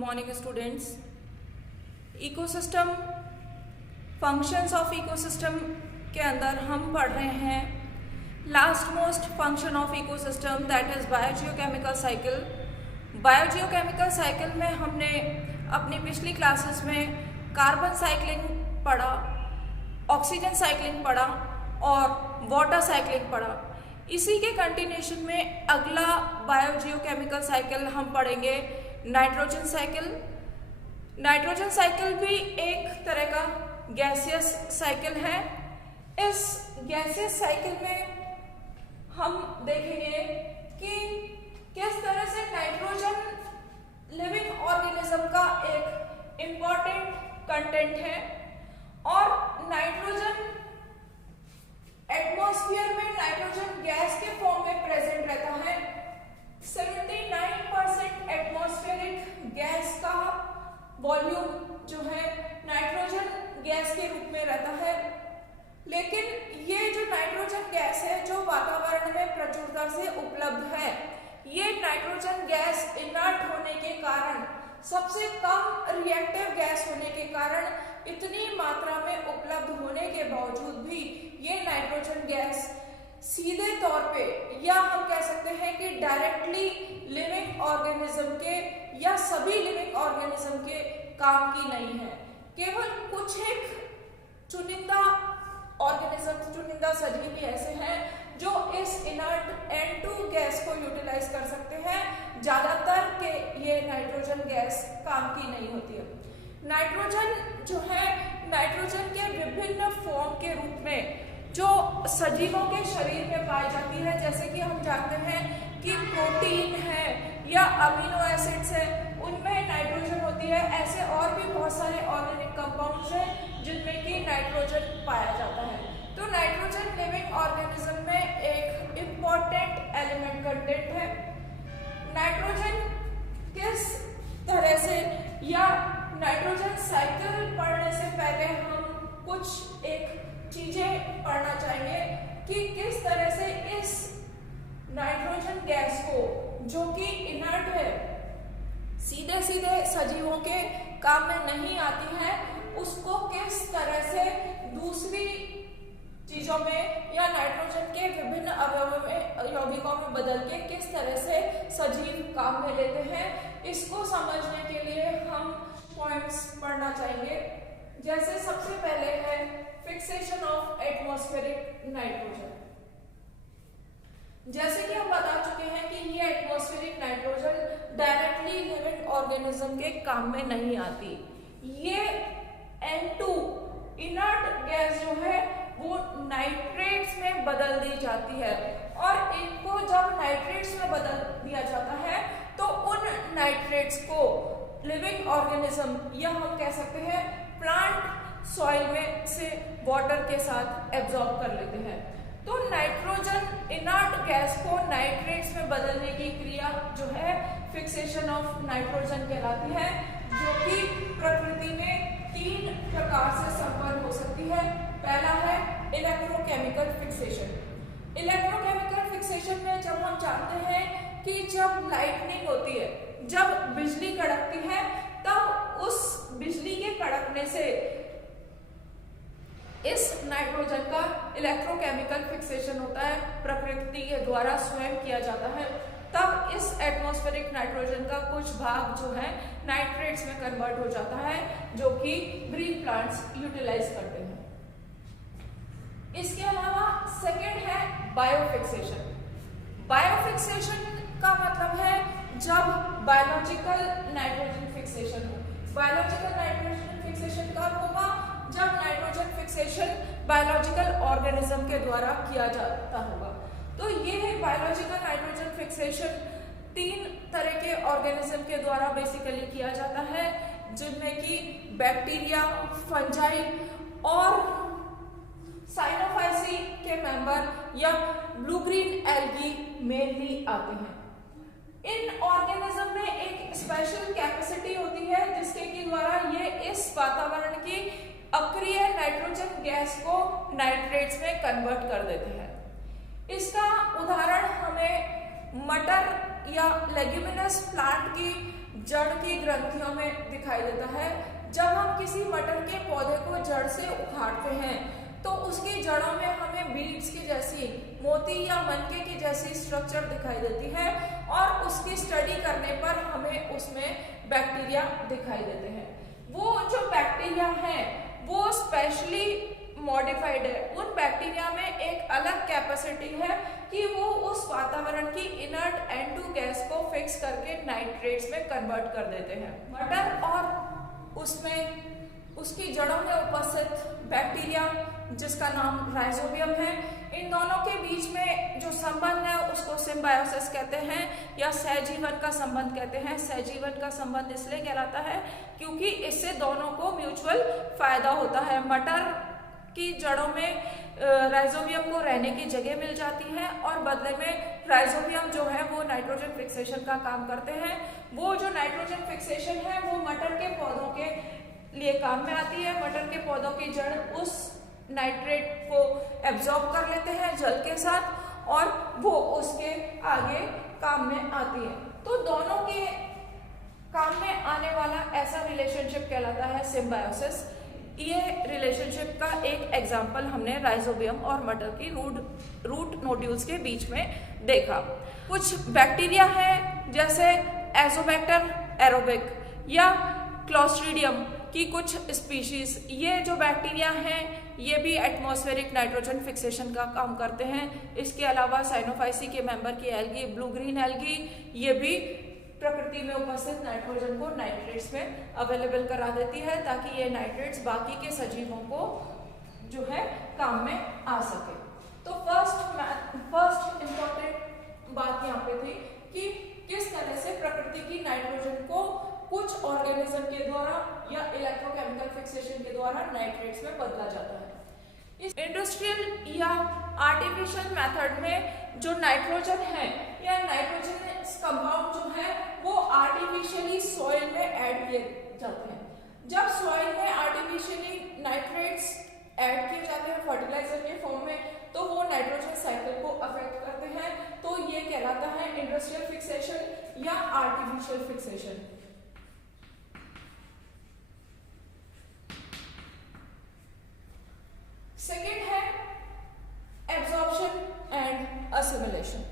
Morning students. Ecosystem, functions of ecosystem के अंदर हम पढ़ रहे हैं last most function of ecosystem, that is biogeochemical cycle. Biogeochemical cycle में हमने अपनी पिछली क्लासेस में कार्बन साइक्लिंग पढ़ा, ऑक्सीजन साइक्लिंग पढ़ा और वाटर साइक्लिंग पढ़ा। इसी के कंटिन्यूशन में अगला बायोजियोकेमिकल साइकिल हम पढ़ेंगे नाइट्रोजन साइकिल। नाइट्रोजन साइकिल भी एक तरह का गैसियस साइकिल है। इस गैसियस साइकिल में हम देखेंगे कि किस तरह से नाइट्रोजन लिविंग ऑर्गेनिज्म का एक इम्पॉर्टेंट कंटेंट है और नाइट्रोजन एटमॉस्फेयर में नाइट्रोजन गैस के फॉर्म में प्रेजेंट रहता है। 79% एटमॉस्फेरिक गैस का वॉल्यूम जो है नाइट्रोजन गैस के रूप में रहता है। लेकिन ये जो नाइट्रोजन गैस है जो वातावरण में प्रचुरता से उपलब्ध है, ये नाइट्रोजन गैस इनर्ट होने के कारण, सबसे कम रिएक्टिव गैस होने के कारण, इतनी मात्रा में उपलब्ध होने के बावजूद भी ये नाइट्रोजन गैस सीधे तौर पे या हम कह सकते हैं कि डायरेक्टली लिविंग ऑर्गेनिज्म के या सभी लिविंग ऑर्गेनिज्म के काम की नहीं है। केवल कुछ एक चुनिंदा ऑर्गेनिज्म, चुनिंदा सजीव भी ऐसे हैं जो इस इनर्ट N2 गैस को यूटिलाइज कर सकते हैं। ज्यादातर के ये नाइट्रोजन गैस काम की नहीं होती है। नाइट्रोजन जो है, नाइट्रोजन के विभिन्न फॉर्म के रूप में जो सजीवों के शरीर में पाई जाती है, जैसे कि हम जानते हैं कि प्रोटीन है या अमीनो एसिड्स है, उनमें नाइट्रोजन होती है। ऐसे और भी बहुत सारे ऑर्गेनिक कंपाउंड्स हैं जिनमें कि नाइट्रोजन पाया जाता है। तो नाइट्रोजन लिविंग ऑर्गेनिज्म में एक इम्पॉर्टेंट एलिमेंट कंटेंट है। नाइट्रोजन किस तरह से, या नाइट्रोजन साइकिल पढ़ने से पहले हम कुछ एक चीजें पढ़ना चाहेंगे कि किस तरह से इस नाइट्रोजन गैस को, जो कि इनर्ट है, सीधे सीधे सजीवों के काम में नहीं आती है, उसको किस तरह से दूसरी चीजों में या नाइट्रोजन के विभिन्न अवयवों में, यौगिकों में बदल के किस तरह से सजीव काम में लेते हैं, इसको समझने के लिए हम पॉइंट्स पढ़ना चाहेंगे। जैसे सबसे पहले है फिक्सेशन ऑफ एटमॉस्फेरिक नाइट्रोजन। जैसे कि हम बता चुके हैं कि ये atmospheric nitrogen directly living organism के काम में नहीं आती। ये N2 इनर्ट गैस जो है वो नाइट्रेट्स में बदल दी जाती है और इनको जब नाइट्रेट्स में बदल दिया जाता है तो उन नाइट्रेट्स को लिविंग ऑर्गेनिज्म या हम कह सकते हैं प्लांट सॉइल में से वाटर के साथ एब्जॉर्ब कर लेते हैं। तो नाइट्रोजन इनर्ट गैस को नाइट्रेट्स में बदलने की क्रिया जो है फिक्सेशन ऑफ नाइट्रोजन कहलाती है, जो कि प्रकृति में 3 प्रकार से संपन्न हो सकती है। पहला है इलेक्ट्रोकेमिकल फिक्सेशन। इलेक्ट्रोकेमिकल फिक्सेशन में जब हम जानते हैं कि जब लाइटनिंग होती है, जब बिजली कड़कती है, तब उस बिजली के कड़कने से इस नाइट्रोजन का इलेक्ट्रोकेमिकल फिक्सेशन होता है, प्रकृति के द्वारा स्वयं किया जाता है। तब इस एटमॉस्फेरिक नाइट्रोजन का कुछ भाग जो है नाइट्रेट्स में कन्वर्ट हो जाता है, जो कि ग्रीन प्लांट्स यूटिलाइज करते हैं। इसके अलावा सेकेंड है बायोफिक्सेशन। बायोफिक्सेशन का मतलब है जब बायोलॉजिकल नाइट्रोजन फिक्सेशन हो। बायोलॉजिकल नाइट्रोजन फिक्सेशन कब होगा? जब नाइट्रोजन फिक्सेशन बायोलॉजिकल ऑर्गेनिज्म के द्वारा किया जाता होगा। तो ये है बायोलॉजिकल नाइट्रोजन फिक्सेशन। 3 तरह के ऑर्गेनिज्म के द्वारा बेसिकली किया जाता है, जिनमें कि बैक्टीरिया, फंजाई और साइनोफाइसी के मेंबर या ब्लू ग्रीन एल्गी मेनली आते हैं। इन ऑर्गेनिज्म में एक स्पेशल कैपेसिटी होती है जिसके के द्वारा ये इस वातावरण की अक्रिय नाइट्रोजन गैस को नाइट्रेट्स में कन्वर्ट कर देते हैं। इसका उदाहरण हमें मटर या लेग्यूमिनस प्लांट की जड़ की ग्रंथियों में दिखाई देता है। जब हम किसी मटर के पौधे को जड़ से उखाड़ते हैं तो उसकी जड़ों में हमें बीड्स की जैसी, मोती या मनके की जैसी स्ट्रक्चर दिखाई देती है और उसकी स्टडी करने पर हमें उसमें बैक्टीरिया दिखाई देते हैं। वो जो बैक्टीरिया है वो स्पेशली मॉडिफाइड है। उन बैक्टीरिया में एक अलग कैपेसिटी है कि वो उस वातावरण की इनर्ट N2 गैस को फिक्स करके नाइट्रेट्स में कन्वर्ट कर देते हैं। मटर और उसमें उसकी जड़ों में उपस्थित बैक्टीरिया जिसका नाम राइजोबियम है, इन दोनों के बीच में जो संबंध है उसको सिम्बायोसिस कहते हैं या सहजीवन का संबंध कहते हैं। सहजीवन का संबंध इसलिए कहलाता है क्योंकि इससे दोनों को म्यूचुअल फायदा होता है। मटर की जड़ों में राइजोबियम को रहने की जगह मिल जाती है और बदले में राइजोबियम जो है वो नाइट्रोजन फिक्सेशन का काम करते हैं। वो जो नाइट्रोजन फिक्सेशन है वो मटर के पौधों के लिए काम में आती है। मटर के पौधों की जड़ उस नाइट्रेट को एब्जॉर्ब कर लेते हैं जल के साथ और वो उसके आगे काम में आती है। तो दोनों के काम में आने वाला ऐसा रिलेशनशिप कहलाता है सिम्बायोसिस। ये रिलेशनशिप का एक एग्जाम्पल हमने राइजोबियम और मटर की रूट नोड्यूल्स के बीच में देखा। कुछ बैक्टीरिया हैं जैसे एजोबैक्टर एरोबिक या क्लोस्ट्रीडियम की कुछ स्पीशीज। ये जो बैक्टीरिया हैं ये भी एटमॉस्फेरिक नाइट्रोजन फिक्सेशन का काम करते हैं। इसके अलावा साइनोफाइसी के मेंबर की एल्गी, ब्लू ग्रीन एल्गी, ये भी प्रकृति में उपस्थित नाइट्रोजन को नाइट्रेट्स में अवेलेबल करा देती है ताकि ये नाइट्रेट्स बाकी के सजीवों को जो है काम में आ सके। तो फर्स्ट इम्पोर्टेंट बात यहाँ पे थी कि किस तरह से प्रकृति की नाइट्रोजन को कुछ ऑर्गेनिज्म के द्वारा या इलेक्ट्रोकेमिकल फिक्सेशन के द्वारा नाइट्रेट्स में बदला जाता है। इस इंडस्ट्रियल या आर्टिफिशियल मेथड में जो नाइट्रोजन है या नाइट्रोजन कंपाउंड जो है वो आर्टिफिशियली सॉइल में ऐड किए जाते हैं। जब सॉइल में आर्टिफिशियली नाइट्रेट्स ऐड किए जाते हैं फर्टिलाइजर के फॉर्म में तो वो नाइट्रोजन साइकिल को अफेक्ट करते हैं। तो ये कहलाता है इंडस्ट्रियल फिक्सेशन या आर्टिफिशियल फिक्सेशन। सेकेंड है absorption and assimilation.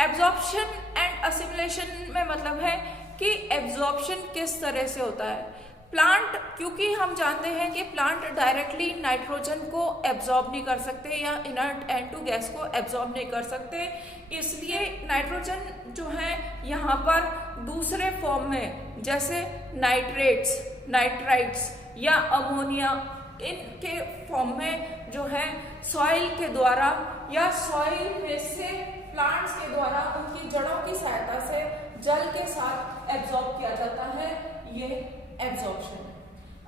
Absorption and assimilation में मतलब है कि एब्जॉर्प्शन किस तरह से होता है। प्लांट, क्योंकि हम जानते हैं कि प्लांट डायरेक्टली नाइट्रोजन को एब्जॉर्ब नहीं कर सकते या इनर्ट N2 गैस को एब्जॉर्ब नहीं कर सकते, इसलिए नाइट्रोजन जो है यहाँ पर दूसरे फॉर्म में जैसे नाइट्रेट्स, नाइट्राइट्स या अमोनिया, इनके फॉर्म में जो है सॉइल के द्वारा या सॉइल में से प्लांट्स के द्वारा उनकी जड़ों की सहायता से जल के साथ एब्जॉर्ब किया जाता है। ये एब्जॉर्प्शन।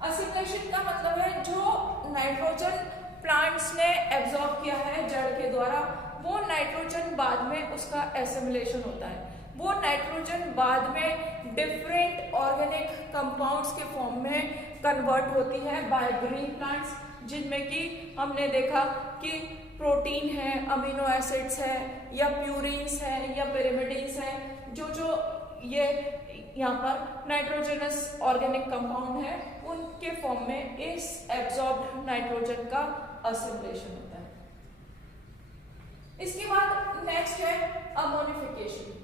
असिमिलेशन का मतलब है जो नाइट्रोजन प्लांट्स ने एब्जॉर्ब किया है जड़ के द्वारा वो नाइट्रोजन बाद में उसका एसिमिलेशन होता है। वो नाइट्रोजन बाद में डिफरेंट ऑर्गेनिक कंपाउंड्स के फॉर्म में कन्वर्ट होती है बाय ग्रीन प्लांट्स, जिनमें कि हमने देखा कि प्रोटीन है, अमीनो एसिड्स है या प्यूरिन्स है या पिरिमिडिन्स है, जो ये यहाँ पर नाइट्रोजनस ऑर्गेनिक कंपाउंड है उनके फॉर्म में इस एब्जॉर्ब्ड नाइट्रोजन का असिमिलेशन होता है। इसके बाद नेक्स्ट है अमोनिफिकेशन।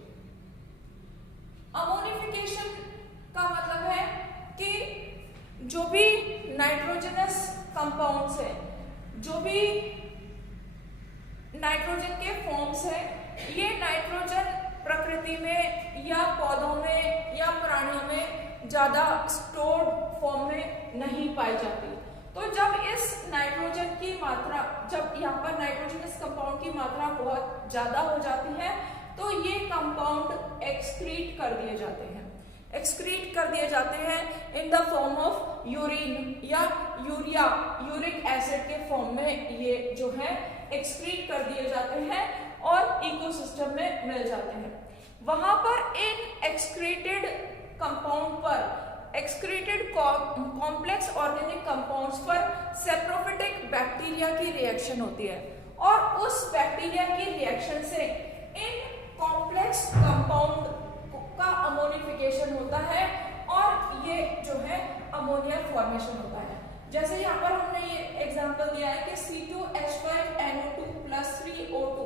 अमोनिफिकेशन का मतलब है कि जो भी नाइट्रोजनस कंपाउंड्स है, जो भी नाइट्रोजन के फॉर्म्स है, ये नाइट्रोजन प्रकृति में या पौधों में या प्राणियों में ज्यादा स्टोर्ड फॉर्म में नहीं पाई जाती। तो जब इस नाइट्रोजन की मात्रा, जब यहाँ पर नाइट्रोजनस कंपाउंड की मात्रा बहुत ज्यादा हो जाती है तो ये कंपाउंड एक्सक्रीट कर दिए जाते हैं। एक्सक्रीट कर दिए जाते हैं in the form of urine या यूरिया, यूरिक एसिड के फॉर्म में ये जो है एक्सक्रीट कर दिए जाते हैं और इकोसिस्टम में मिल जाते हैं। वहां पर इन एक्सक्रीटेड कंपाउंड पर, एक्सक्रीटेड कॉम्प्लेक्स ऑर्गेनिक कंपाउंड्स पर सेप्रोफिटिक बैक्टीरिया की रिएक्शन होती है और उस बैक्टीरिया की रिएक्शन से इन कॉम्प्लेक्स कंपाउंड का अमोनिफिकेशन होता है और ये जो है अमोनिया फॉर्मेशन होता है। जैसे यहाँ पर हमने ये एग्जांपल दिया है कि C2H5NO2 plus 3O2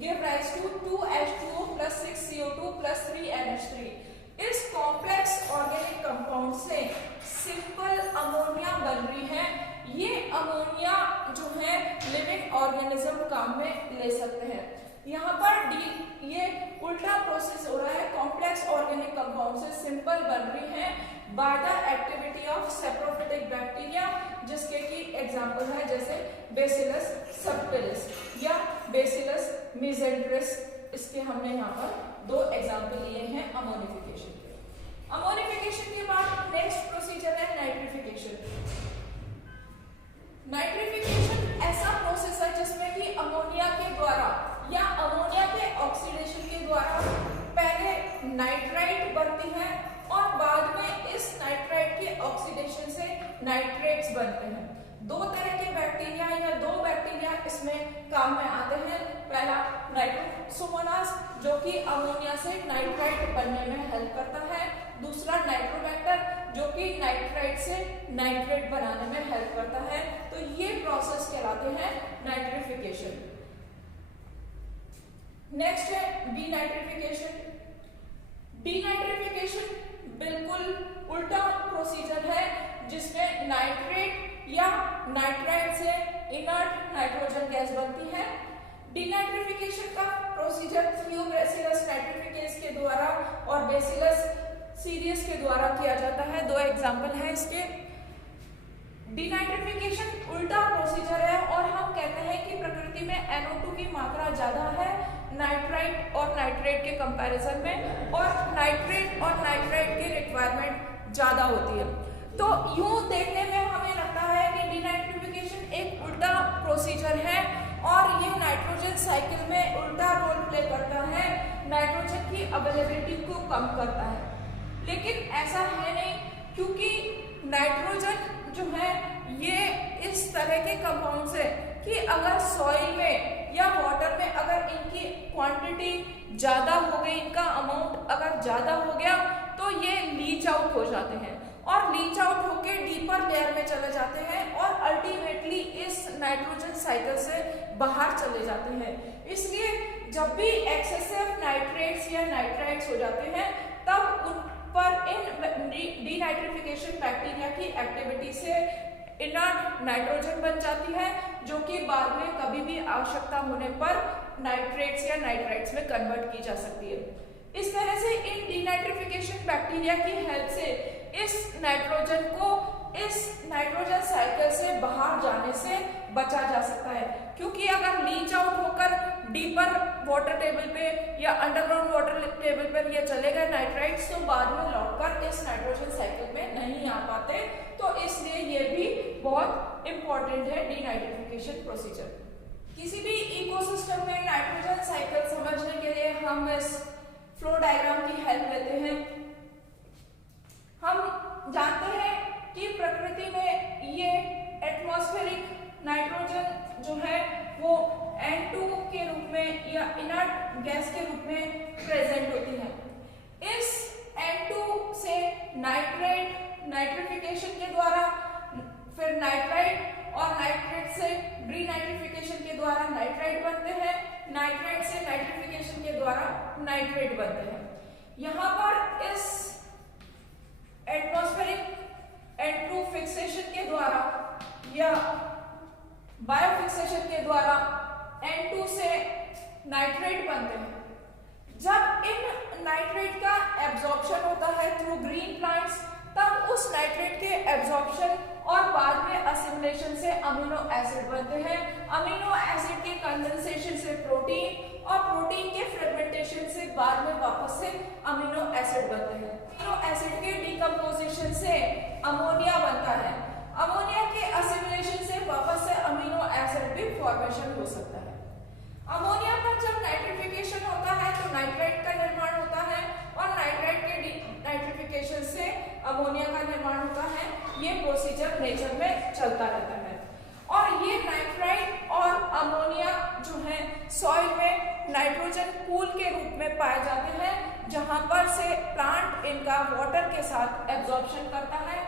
give rise to 2H2O plus 6CO2 plus 3NH3। इस कॉम्प्लेक्स ऑर्गेनिक कंपाउंड से सिंपल अमोनिया बन रही है। ये अमोनिया जो है लिविंग ऑर्गेनिज्म काम में ले सकते हैं। यहाँ पर ये उल्टा प्रोसेस हो रहा है, कॉम्प्लेक्स ऑर्गेनिक कंपाउंड से सिंपल बन रही है by the activity of saprophytic bacteria, जिसके की एग्जांपल है जैसे बेसिलस सबटिलिस या बेसिलस मीजेंट्रिस। इसके हमने यहाँ पर 2 एग्जांपल लिए हैं अमोनिफिकेशन के। अमोनिफिकेशन के बाद नेक्स्ट प्रोसीजर है नाइट्रिफिकेशन। नाइट्रिफिकेशन ऐसा प्रोसेस है जिसमें कि अमोनिया के द्वारा या अमोनिया के ऑक्सीडेशन के द्वारा पहले नाइट्राइट बनती है और बाद में इस नाइट्राइट के ऑक्सीडेशन से नाइट्रेट्स बनते हैं। 2 तरह के बैक्टीरिया या 2 बैक्टीरिया इसमें काम में आते हैं। पहला नाइट्रोसोमोनास जो कि अमोनिया से नाइट्राइट बनने में हेल्प करता है। दूसरा नाइट्रोबैक्टर जो कि नाइट्राइट से नाइट्रेट बनाने में हेल्प करता है। तो ये प्रोसेस कहलाते हैं नाइट्रिफिकेशन। नेक्स्ट है डीनाइट्रिफिकेशन। डीनाइट्रिफिकेशन बिल्कुल उल्टा प्रोसीजर है जिसमें नाइट्रेट या नाइट्राइट से इनर्ट नाइट्रोजन गैस बनती है। डीनाइट्रिफिकेशन का प्रोसीजर थियोब्रेसिलस नाइट्रिफिकेस के द्वारा और बेसिलस सीरियस के द्वारा किया जाता है। 2 एग्जांपल हैं इसके। डीनाइट्रिफिकेशन उल्टा प्रोसीजर है और हम कहते हैं कि प्रकृति में NO2 की मात्रा ज्यादा है नाइट्राइट और नाइट्रेट के कंपैरिजन में, और नाइट्रेट और नाइट्राइट की रिक्वायरमेंट ज्यादा होती है। तो यूं देखने में हमें लगता है कि डीनाइट्रिफिकेशन एक उल्टा प्रोसीजर है और ये नाइट्रोजन साइकिल में उल्टा रोल प्ले करता है, नाइट्रोजन की अवेलेबिलिटी को कम करता है। लेकिन ऐसा है नहीं, क्योंकि नाइट्रोजन जो है ये इस तरह के कंपाउंड है कि अगर सॉइल में या वाटर में अगर इनकी क्वांटिटी ज्यादा हो गई, इनका अमाउंट अगर ज्यादा हो गया तो ये लीच आउट हो जाते हैं और लीच आउट होके डीपर लेयर में चले जाते हैं और अल्टीमेटली इस नाइट्रोजन साइकिल से बाहर चले जाते हैं। इसलिए जब भी एक्सेसिव नाइट्रेट्स या नाइट्राइट्स हो जाते हैं तब उन पर इन डीनाइट्रिफिकेशन बैक्टीरिया की एक्टिविटी से इनर्ट नाइट्रोजन बन जाती है, जो कि बाद में कभी भी आवश्यकता होने पर नाइट्रेट्स या नाइट्राइट्स में कन्वर्ट की जा सकती है। इस तरह से इन डीनाइट्रिफिकेशन बैक्टीरिया की हेल्प से इस नाइट्रोजन को इस नाइट्रोजन साइकिल से बाहर जाने से बचा जा सकता है, क्योंकि अगर लीच आउट होकर डीपर वाटर टेबल पे या अंडरग्राउंड वाटर टेबल पर ये चले गए नाइट्राइट्स तो बाद में लौटकर इस नाइट्रोजन साइकिल में नहीं आ पाते। तो इसलिए ये भी बहुत इंपॉर्टेंट है डीनाइट्रिफिकेशन प्रोसीजर। किसी भी इकोसिस्टम में नाइट्रोजन साइकिल समझने के लिए हम इस फ्लो डायग्राम की हेल्प लेते हैं। हम जानते हैं कि प्रकृति में ये एटमॉस्फेरिक नाइट्रोजन जो है वो N2 के रूप में या इनर्ट गैस के रूप में प्रेजेंट होती है। इस N2 से नाइट्रिफिकेशन के द्वारा फिर नाइट्राइट और नाइट्रेट से डीनाइट्रिफिकेशन के द्वारा नाइट्राइट बनते हैं, नाइट्राइट से नाइट्रिफिकेशन के द्वारा नाइट्रेट बनते हैं। यहाँ पर इस एटमॉस्फेरिक N2 फिक्सेशन के द्वारा या बायोफिक्सेशन के द्वारा N2 से नाइट्रेट बनते हैं। जब इन नाइट्रेट का एब्जॉर्प्शन होता है थ्रू ग्रीन प्लांट्स, तब उस नाइट्रेट के एब्जॉर्प्शन और बाद में असिमिलेशन से अमीनो एसिड बनते हैं। अमीनो एसिड के कंडेंसेशन से प्रोटीन और प्रोटीन के फ्रेगमेंटेशन से बाद में वापस से अमीनो एसिड बनते हैं। अमीनो एसिड के डिकम्पोजिशन से अमोनिया बनता है। अमोनिया के असिमिलेशन से वापस से अमीनो एसिड भी फॉर्मेशन हो सकता है। अमोनिया पर जब नाइट्रिफिकेशन होता है तो नाइट्राइट का निर्माण होता है और नाइट्राइट के डीनाइट्रिफिकेशन से अमोनिया का निर्माण होता है। ये प्रोसीजर नेचर में चलता रहता है और ये नाइट्राइट और अमोनिया जो है सॉइल में नाइट्रोजन पूल के रूप में पाए जाते हैं, जहां पर से प्लांट इनका वाटर के साथ एब्जॉर्प्शन करता है।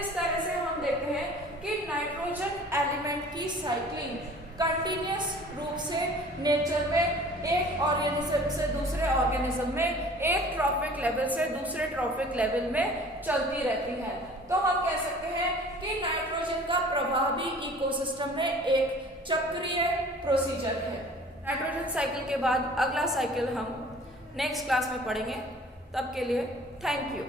इस तरह से हम देखते हैं कि नाइट्रोजन एलिमेंट की साइक्लिंग कंटिन्यूस रूप से नेचर में एक ऑर्गेनिज्म से दूसरे ऑर्गेनिज्म में, एक ट्रॉफिक लेवल से दूसरे ट्रॉफिक लेवल में चलती रहती है। तो हम कह सकते हैं कि नाइट्रोजन का प्रवाह भी इकोसिस्टम में एक चक्रीय प्रोसीजर है। नाइट्रोजन साइकिल के बाद अगला साइकिल हम नेक्स्ट क्लास में पढ़ेंगे। तब के लिए थैंक यू।